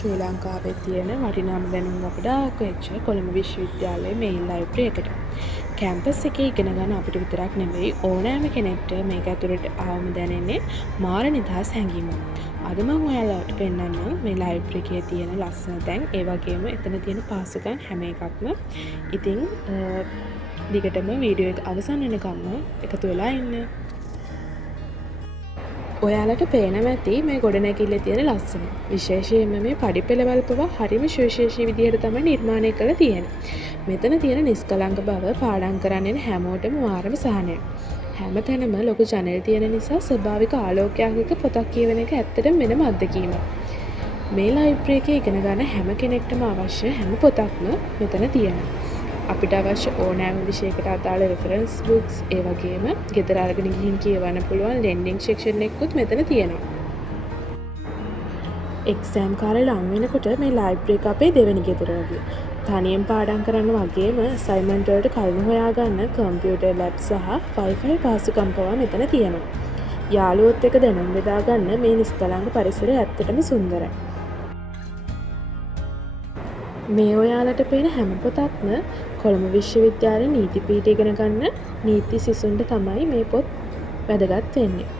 ශ්‍රී ලංකාවේ තියෙන වටිනාම දැනුම් ගොඩාක් වෙච්ච කොළඹ විශ්වවිද්‍යාලයේ මෙයින් ලයිබ්‍රරි එකට. කැම්පස් එකේ ඉගෙන ගන්න අපිට විතරක් නෙවෙයි ඕනෑම කෙනෙක්ට මේක ඇතුළට ආවම දැනෙන්නේ මාර නිදහස් හැඟීමක්. අද මම ඔයාලට පෙන්නන්නම් මේ ලයිබ්‍රරි එකේ තියෙන ලස්සන තැන්, ඒ වගේම එතන තියෙන පහසුකම් හැම එකක්ම. ඉතින් දිගටම වීඩියෝ එක අවසන් වෙනකම්ම එකතු වෙලා ඉන්න. ඔයාලට පේනවා ඇති මේ ගොඩනැගිල්ලේ තියෙන ලස්සන. විශේෂයෙන්ම මේ පඩිපෙළවල් පවා හරිම සුවිශේෂී විදිහට තමයි නිර්මාණය කරලා තියෙන්නේ. මෙතන තියෙන නිස්කලංක බව පාඩම් කරන්න එන හැමෝටම මාරම සහනයක්. හැමතැනම ලොකු ජනෙල් තියෙන නිසා ස්වභාවික ආලෝකයක් එක්ක පොතක් කියවන එක ඇත්තටම වෙනම අත්දැකීමක්. මේ ලයිබ්‍රරි එකේ ඉගෙන ගන්න හැම කෙනෙක්ටම අවශ්‍ය හැම පොතක්ම මෙතන තියෙනවා. අපිට අවශ්‍ය ඕනෑම විෂයකට අදාළ රෙෆරන්ස් බුක්ස්, ඒ වගේම ගෙදර අරගෙන ගිහින් කියවන්න පුළුවන් ලෙන්ඩින් සෙක්ෂන් එකකුත් මෙතන තියෙනවා. එක්සෑම් කාලේ ලඟ වෙනකොට මේ ලයිබ්‍රරි එක අපේ දෙවෙනි ගෙදර වගේ. තනියෙන් පාඩම් කරන්න වගේම අසයින්මන්ට් වලට කරුණු හොයාගන්න කම්පියුටර් ලැබ් සහ Wi-Fi පහසුකම් පවා මෙතන තියෙනවා. යාළුවොත් එක්ක දැනුම් බෙදා ගන්න මේ නිස්කලංක පරිසරය ඇත්තටම සුන්දරයි. මේ ඔයාලට පේන හැම පොතක්ම කොළඹ විශ්වවිද්‍යාලයේ නීති පීඨය ඉගෙන ගන්න නීති සිසුන්ට තමයි මේ පොත් වැදගත් වෙන්නේ.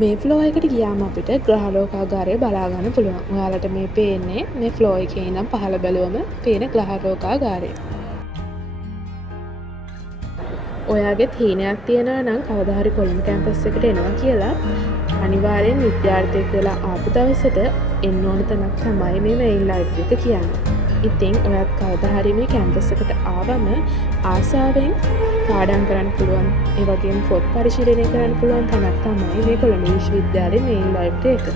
මේ ෆ්ලෝ එකට ගියාම අපිට ග්‍රහලෝකාගාරය බලා ගන්න පුළුවන්. ඔයාලට මේ පේන්නේ මේ ෆ්ලෝ එකේ ඉඳන් පහළ බැලුවම පේන ග්‍රහලෝකාගාරය. ඔයාගේ තීනයක් තියෙනවා නම් කවදා හරි කොළඹ කැම්පස් එකට එනවා කියලා අනිවාර්යෙන් විද්‍යාර්ථයෙක් වෙලා ආපු දවසට එන්න ඕන තැනක් තමයි මේ මෙයින් ලයිබ්‍රරි එක කියන්නේ. ඉතින් ඔයත් කවදා හරි මේ කැම්පස් එකට ආවම ආසාවෙන් පාඩම් කරන්න පුළුවන්, ඒ වගේම පොත් පරිශීලනය කරන්න පුළුවන් තැනක් තමයි මේ කොළඹ විශ්වවිද්‍යාලයේ මෙයින් ලයිබ්‍රරි එක.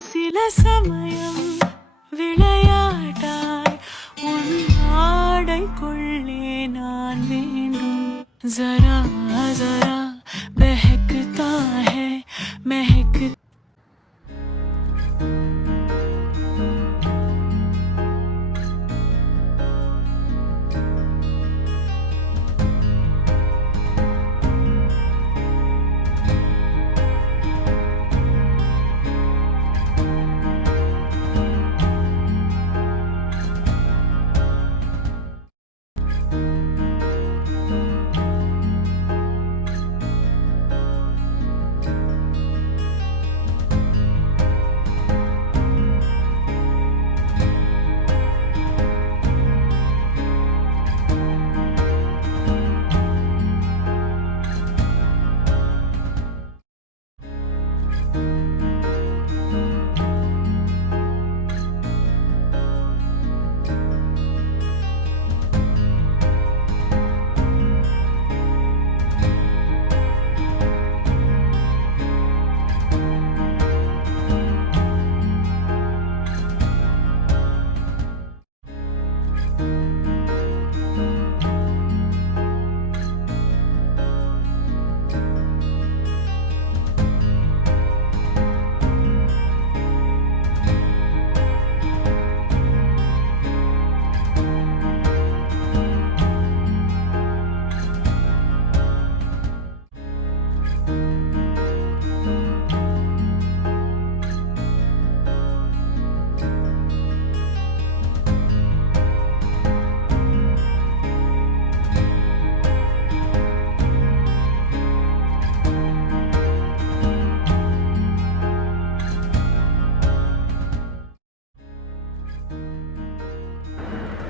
சில சமயம் விளையாட்டாய் உன் ஆடைக்குள்ளே நான் வேண்டும் जरा जरा बहकता है महक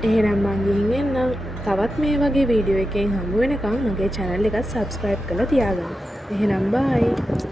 එහෙනම් මං ගිහින් එන්නම්. තවත් මේ වගේ වීඩියෝ එකකින් හමු වෙනකම් මගේ channel එකත් subscribe කරලා තියාගන්න. එහෙනම් bye.